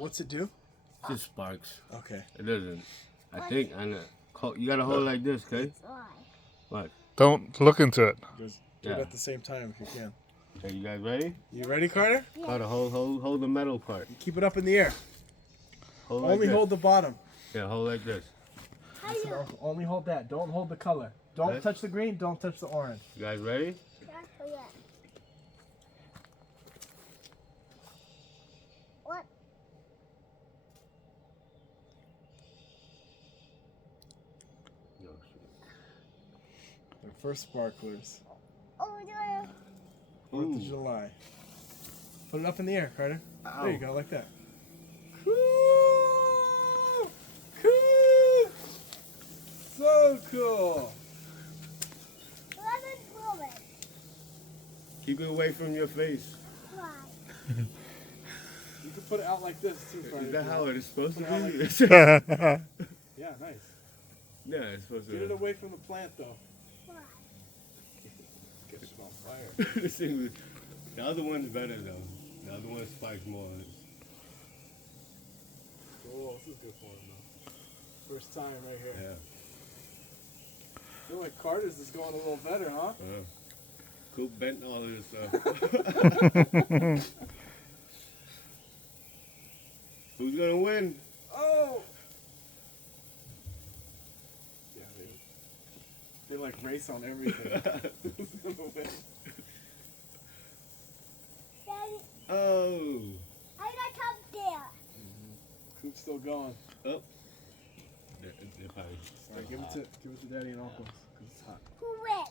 What's it do? It just sparks. Okay. It doesn't. I think. I know. You gotta hold it like this, okay? Why? What? Don't look into it. Just do it Yeah. at the same time if you can. Okay, you guys ready? You ready, Carter? Yeah. Carter, hold the metal part. You keep it up in the air. Hold like Only this. hold the bottom. Yeah, hold like this. How you? Only hold that. Don't hold the color. Don't Okay. touch the green. Don't touch the orange. You guys ready? Oh, yeah. What? No, The first sparklers. Oh, yeah. 4th of Ooh. July. Put it up in the air, Carter. Ow. There you go, like that. Cool! Cool! So cool! Lemon bullet. Keep it away from your face. Why? You can put it out like this too, Carter. Is that how it is supposed to Put it out be? like Yeah, nice. Yeah, it's supposed to Get it away from the plant though. Why? Get it on fire. This thing was, the other one's better though. The other one spikes more. Cool, this is good for him though. First time right here. Yeah. I feel like Carter's is going a little better, huh? Coop bent all this stuff. Who's gonna win? Oh! Yeah, they like race on everything. Who's gonna win? Daddy, Oh. I got up there. Coop's still going. Oh. They're fine. Alright, give it to Daddy and Uncle. 'Cause it's hot. Who wins?